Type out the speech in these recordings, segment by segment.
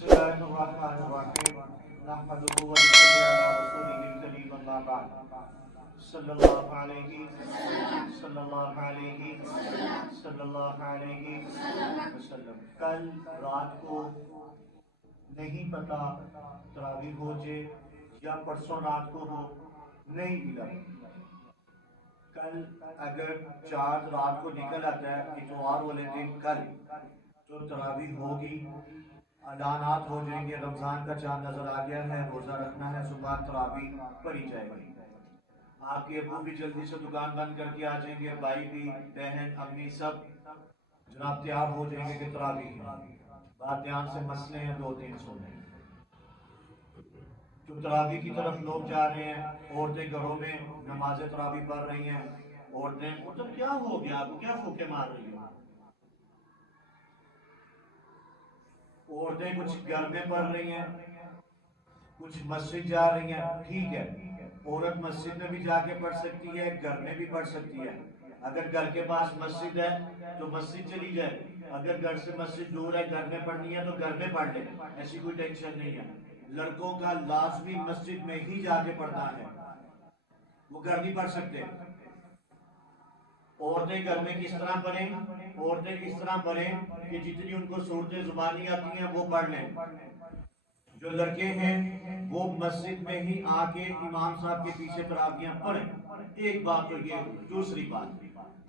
बिस्मिल्लाहिर्रहमानिर्रहीम नहमदुहु व नसल्ली अला रसूलिहिल करीम अम्मा बाद सल्लल्लाहु अलैहि वसल्लम। कल रात को नहीं पता तरावी हो जे या परसों रात को हो, नहीं मिला। कल अगर चांद रात को निकल आता है इतवार वाले दिन कल, तो तरावी होगी, अलानात हो जाएंगे, रमजान का चांद नजर आ गया है, रोजा रखना है, सुबह तरावी पढ़ी जाएगी। आपके अबू भी जल्दी से दुकान बंद करके आ जाएंगे, भाई भी, बहन, अम्मी सब जनाब तैयार हो जाएंगे कि तरावी है। बात ध्यान से मसले हैं, 2-3 सुनने। तो तरावी की तरफ लोग जा रहे हैं, औरतें घरों में नमाज तरावी पढ़ रही हैं। औरतें मतलब क्या हो गया, आपको क्या फूके मार रही हो? औरतें कुछ घर में पढ़ रही हैं, कुछ मस्जिद जा रही हैं, ठीक है। औरत मस्जिद में भी जाके पढ़ सकती है, घर में भी पढ़ सकती है। अगर घर के पास मस्जिद है तो मस्जिद चली जाए, अगर घर से मस्जिद दूर है, घर में पढ़नी है तो घर में पढ़ ले, ऐसी कोई टेंशन नहीं है। लड़कों का लाजमी मस्जिद में ही जाके पढ़ना है, वो घर नहीं पढ़ सकते। औरतें घर में किस तरह पढ़ें? औरतें इस तरह पढ़ें कि जितनी उनको सूरतें जुबानी आती हैं वो पढ़ लें। जो लड़के हैं वो मस्जिद में ही आके इमाम साहब के पीछे तरावियां पढ़ें। एक बात तो ये। दूसरी बात,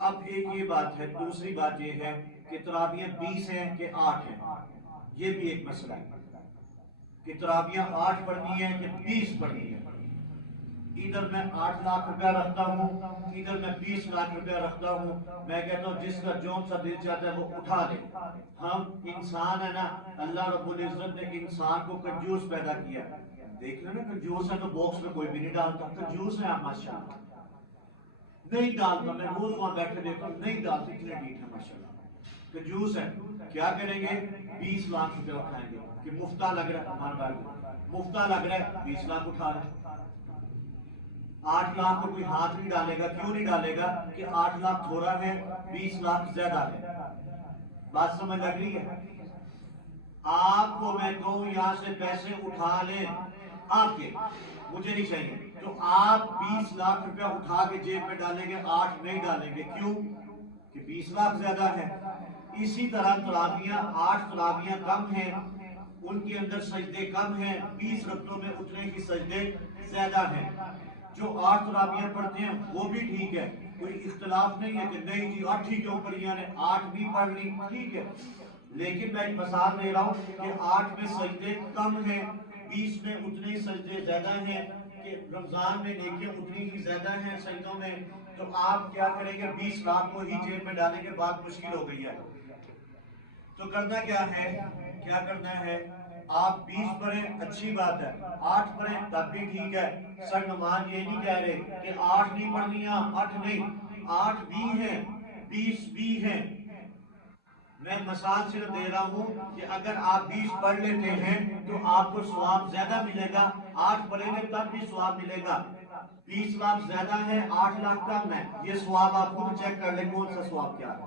अब एक ये बात है, दूसरी बात ये है कि तरावियां 20 हैं कि 8 हैं, ये भी एक मसला है कि तरावियां 8 पढ़नी है कि 20 पढ़नी है। इधर मैं 8 लाख रुपया रखता हूँ, इधर मैं 20 लाख रुपया रखता हूँ। मैं कहता हूँ जिसका जो सा दिल चाहता है वो उठा ले। हम इंसान है ना, अल्लाह रब्बुल इज्जत ने इंसान को कंजूस पैदा किया। देख लो ना, कंजूस है तो बॉक्स में कोई भी नहीं डालता। कंजूस है आप माशाल्लाह, नहीं डालता, मैं रोज वहां बैठे देखता हूँ, नहीं डालते, इतने ठीक है माशाल्लाह। कंजूस है, क्या करेंगे? 20 लाख रुपया उठाएंगे कि मुफ्ता लग रहा है, हमारा मुफ्ता लग रहा है, 20 लाख उठा रहे। 8 लाख को कोई हाथ नहीं डालेगा। क्यों नहीं डालेगा? कि 8 लाख थोड़ा है, 20 लाख ज्यादा है। बात समझ लग रही है? आपको मैं कहूं यहां से पैसे उठा लें आपके, मुझे नहीं चाहिए, तो आप 20 लाख रुपया उठा के जेब में डालेंगे, 8 नहीं डालेंगे। क्यों? कि 20 लाख ज्यादा है। इसी तरह तरावियां 8 तरावियां कम हैं, उनके अंदर सजदे कम हैं, 20 रकतों में उतने की सजदे ज्यादा हैं। जो 8 तरावियां पढ़ते हैं वो भी ठीक है, कोई इख्तलाफ नहीं है कि नहीं जी 8 ही क्यों पढ़िया ने, 8 भी पढ़ ली, ठीक है। लेकिन मैं एक मिसाल दे रहा हूँ कि 8 में सजदे कम हैं, 20 में उतने ही सजदे ज्यादा हैं, कि रमजान में नेकियां उतनी ही ज्यादा हैं सजदों में। तो आप क्या करेंगे? 20 लाख को ही जेब में डालने के बाद मुश्किल हो गई है। तो करना क्या है? क्या करना है? आप 20 पढ़ें, अच्छी बात है, 8 पढ़ें तब भी ठीक है। सर नमाज ये नहीं कह रहे कि 8 नहीं पढ़नी, 8 नहीं, 8 भी हैं, 20 भी हैं। मैं मिसाल सिर्फ दे रहा हूँ कि अगर आप 20 पढ़ लेते हैं तो आपको सवाब ज्यादा मिलेगा, 8 पढ़ेंगे तब भी सवाब मिलेगा। 20 लाख ज्यादा है, 8 लाख कम है, ये सवाब आप खुद चेक कर ले कौन सा सवाब क्या है।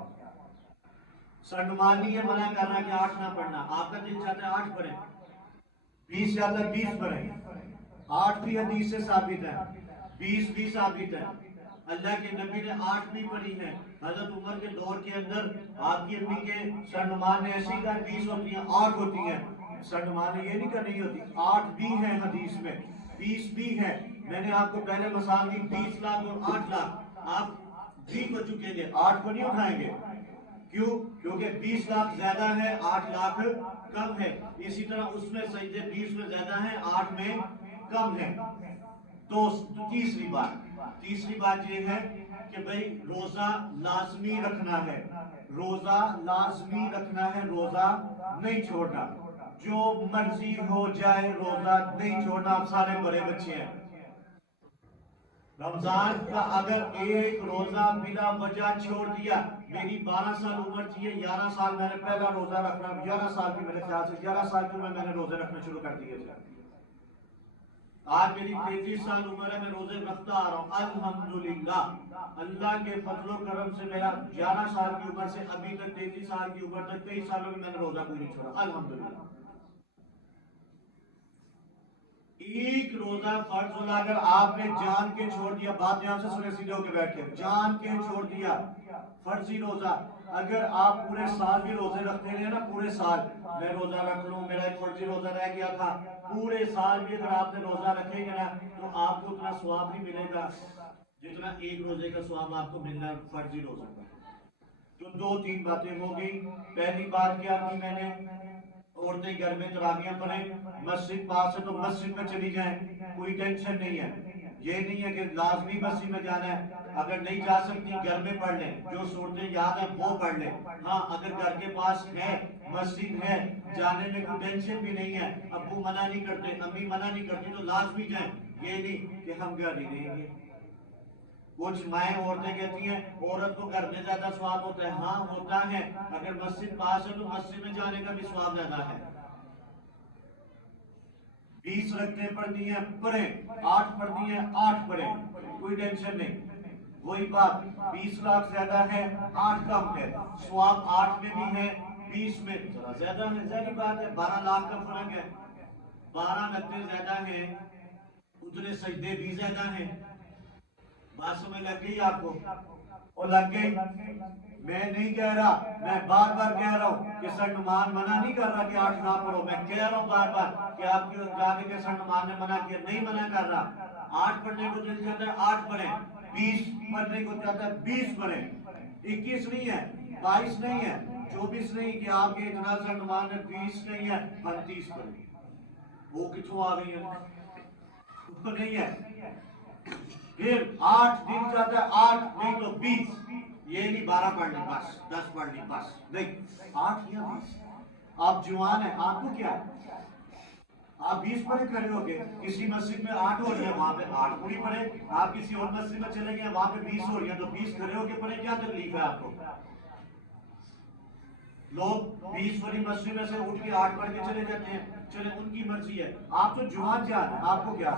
सरनुमानी ये मना कर रहा है कि 8 ना पढ़ना, आपका दिल चाहता है 8 पढ़े, 20 चाहता है 20 पढ़े। 8 भी हदीस से साबित है, 20 भी साबित है। अल्लाह के नबी ने 8 भी पढ़ी है। हजरत उमर के दौर के अंदर आपकी अम्मी के सरनुमान ने ऐसी कहा 20 होती हैं, 8 होती हैं। सरनुमान ने ये नहीं कहा नहीं होती, 8 भी है हदीस में, 20 भी है। मैंने आपको पहले मिसाल दी 20 लाख और 8 लाख, आप भी को चुकेंगे, 8 को नहीं उठाएंगे। क्यों? क्योंकि 20 लाख ज्यादा है, 8 लाख कम है। इसी तरह उसमें सजदे 20 में ज्यादा है, 8 में कम है। तो तीसरी बात ये है कि भाई रोजा लाजमी रखना है, रोजा लाजमी रखना है, रोजा नहीं छोड़ना। जो मर्जी हो जाए रोजा नहीं छोड़ना। आप सारे बड़े बच्चे हैं, रमजान का अगर एक रोजा बिना वजह छोड़ दिया, मेरी 12 साल उम्र थी, 11 साल मैंने पहला रोजा रखना, 11 साल की मेरे ख्याल से 11 साल की मैंने रोजे रखना शुरू कर दिए थे। आज मेरी 33 साल उम्र है, मैं रोजे रखता आ रहा हूँ अल्हम्दुलिल्लाह। अल्लाह के फजलो करम से मेरा 11 साल की उम्र से अभी तक 33 साल की उम्र तक कई सालों में मैंने रोजा कोई नहीं छोड़ा अल्हम्दुलिल्लाह। एक रोजा फर्ज होला, अगर आपने जान के छोड़ दिया, बात ध्यान से सुने, सीधे होके बैठ के, जान के छोड़ दिया फर्जी रोजा, अगर आप पूरे साल भी रोजे रखते रहे ना, पूरे साल मैं रोजा रख लूं, मेरा एक फर्जी रोजा रह गया था, पूरे साल भी अगर आपने रोजा रखेंगे ना तो आपको उतना स्वाब नहीं मिलेगा जितना एक रोजे का स्वाब आपको मिलना फर्जी रोजा का। तो दो तीन बातें हो गई। पहली बात क्या की मैंने, औरतें घर में तरावियां पढ़ें, मस्जिद पास है तो मस्जिद में चली जाएं, कोई टेंशन नहीं है। ये नहीं है कि लाजमी मस्जिद में जाना है, अगर नहीं जा सकती घर में पढ़ लें, जो सूरतें याद है वो पढ़ लें। हाँ, अगर घर के पास है, मस्जिद है, जाने में कोई टेंशन भी नहीं है, अब्बू मना नहीं करते, अम्मी मना नहीं करती, तो लाजमी जाएं। ये नहीं कि हम घर नहीं देंगे। कुछ माएँ औरतें कहती हैं औरत को घर में ज्यादा स्वाब होता है। हाँ होता है, अगर मस्जिद पास है तो मस्जिद में जाने का भी स्वाब ज्यादा है। 20 रकतें पढ़नी है पढ़े, 8 पढ़नी है 8 पढ़े, कोई टेंशन नहीं। वही बात, 20 लाख ज्यादा है, 8 कम है, स्वाब 8 में भी है, 20 में थोड़ा ज्यादा है। जाहिर बात है 12 लाख का फर्क है, 12 रकतें ज्यादा है, उतने सजदे भी ज्यादा है। बात समझ लग गई आपको? और लग गई। मैं नहीं कह रहा, मैं बार बार कह रहा हूँ कि सर नुमान मना नहीं कर रहा कि 8 ना पढ़ो, मैं कह रहा हूँ बार बार कि आपके जाने के सर नुमान ने मना किया, नहीं मना कर रहा। 8 पढ़ने को दिल चाहता है 8 पढ़े, 20 पढ़ने को चाहता है 20 पढ़े, 21 नहीं है, 22 नहीं है, 24 नहीं कि आपके इतना सर नुमान ने 20 नहीं है 32 पढ़े। वो कितों आ गई है? वो नहीं है। फिर 8 दिन जाता है 8 नहीं तो 20, ये नहीं 12 पढ़ ली बस, 10 पढ़ ली बस, नहीं 8 या 20। आप जवान है, आपको क्या है, आप 20 पढ़े खड़े हो गए, किसी मस्जिद में 8 हो रही है वहां पे 8 पूरी पढ़े, आप किसी और मस्जिद में चले गए वहां पे 20 हो रही है तो 20 खड़े होके पढ़े, क्या तकलीफ है आपको? लोग 20 वाली मस्जिद में से उठ के 8 पढ़ के चले जाते हैं, चले उनकी मर्जी है, आप तो जवान जान है, आपको क्या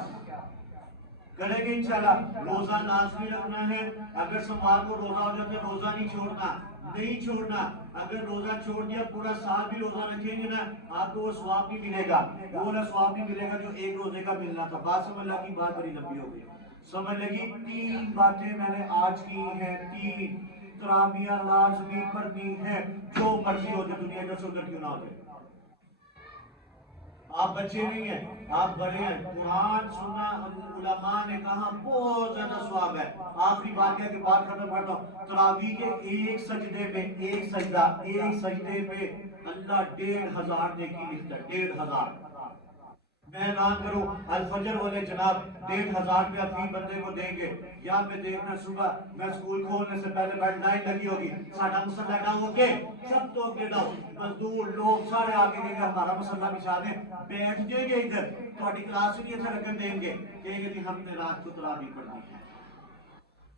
करेंगे? इंशाल्लाह रोजा लाजमी रखना है। अगर सोमवार को रोजा हो जाता है, रोजा नहीं छोड़ना, नहीं छोड़ना। अगर रोजा छोड़ दिया पूरा साल भी रोजा रखेंगे ना, आपको वो स्वाब नहीं मिलेगा, वो वाला स्वाब नहीं मिलेगा जो एक रोजे का मिलना था। बात समझ लगी? बात बड़ी लंबी हो गई, समझ लगी? 3 बातें मैंने आज की हैं, 3 तरावियां लाजमी पढ़नी है, जो मर्जी हो जाए, दुनिया का सुंदर क्यों ना हो जाए। आप बच्चे नहीं हैं, आप बड़े हैं। कुरान सुनना उलमा ने कहा बहुत ज्यादा स्वाब है। आखिरी बात है कि बात खत्म करता हूँ, तरावी के एक सजदे में, एक सजदे पे अल्लाह 1500 नेकी लिखता है, 1500। मैं ऐलान करूं, अल फजर वाले जनाब 1500 रुपया फी बंदे को देंगे। यहाँ पे देखना, सुबह मैं स्कूल खोलने से पहले बैठ लाइन लगी होगी, साढ़ा मसला डाओ के सब तो अगे डाओ, मजदूर लोग सारे आगे देंगे, हमारा मसला बिछा दें, बैठ जाएंगे इधर, थोड़ी क्लास भी अच्छा लगन देंगे, कहेंगे कि हमने रात को तरावी पढ़नी है।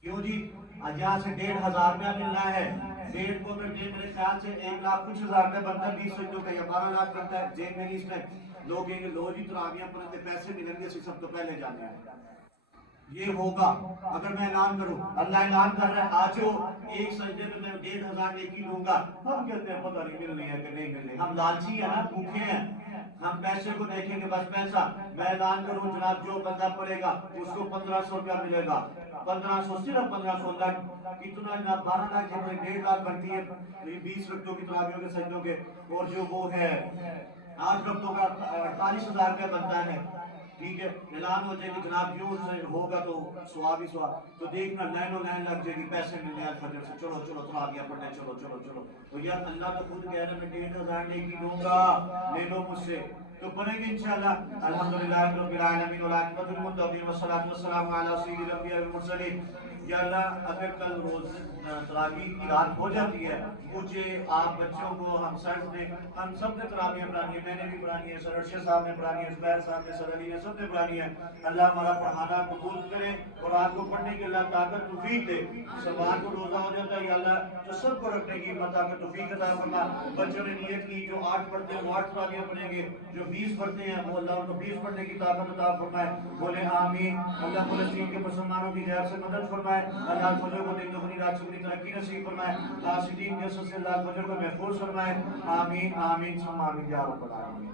क्यों जी? आज यहाँ से 1500 रुपया मिलना है, 1.5 को मेरे ख्याल से 1 लाख कुछ हजार रुपया बनता है, 20 सजदों का या 12 लाख बनता है, जेब में इस टाइम लोग कहेंगे लो जी तरावियां पढ़ते पैसे मिलेंगे, सब तो पहले जाने हैं। ये होगा अगर मैं ऐलान करूं, अल्लाह ऐलान कर रहा है आज एक सजदे पे मैं 1500 नेकी लूंगा। हम कहते हैं पता नहीं मिलनी है कि नहीं मिलनी, हम लालची है ना, भूखे हैं, हम पैसे को देखेंगे बस पैसा। मैं ऐलान करूं जनाब, जो बंदा पड़ेगा उसको 1500 रुपया मिलेगा, 1500, सिर्फ 1500 कितना जनाब, 12 लाख जब 1.5 लाख बनती है 20 रकतों की तरावियों के सजदों के, और जो वो है 8 रकतों का 48,000 रुपया बनता है। ठीक है, ऐलान हो जाएगी जनाब, जो होगा तो स्वाब ही स्वाब। तो देखना लाइनों लाइन लग जाएगी, पैसे मिलने हैं फजर से, चलो चलो तरावियां पढ़ने, चलो चलो चलो। तो यार अल्लाह तो खुद कह रहा है मैं 1500 नेकी दूंगा, ले लो मुझसे। तो पढ़ेंगे इंशाल्लाह। अल्हम्दुलिल्लाह रब्बिल आलमीन वल आक़िबतुल मुत्तक़ीन वस्सलातु वस्सलामु अला सय्यिदिल अंबिया वल मुरसलीन। या अल्लाह अगर कल रोज तरावी की रात हो जाती है, मुझे आप बच्चों को, हम सर ने, हम सब ने तरावियां पढ़ानी है, मैंने भी पढ़ानी है, सर अर्शद साहब ने पढ़ानी है, जुबैर साहब ने, सर अली ने, सब ने पढ़ानी है। अल्लाह हमारा पढ़ाना कबूल करे और रात को पढ़ने की अल्लाह ताकत तौफीक दे। सोमवार को रोजा हो जाता है, या अल्लाह तो सबको रखने की ताकत तौफीक अता फरमा। बच्चों ने नियत की जो 8 पढ़ते हैं वो 8 तरावियां पढ़ेंगे, जो 20 पढ़ते हैं वो अल्लाह उनको 20 पढ़ने की ताकत अता फरमाए। बोले आमीन। अल्लाह फ़लस्तीन के मुसलमानों की जैब से मदद फरमाए। अल्लाह फजर को दिन दुगनी रात चौगुनी तरक्की नसीब फरमाए। कासिदीन के से अल्लाह फजर को महफूज फरमाए। आमीन आमीन सुम्मा आमीन या रब्बल आलमीन।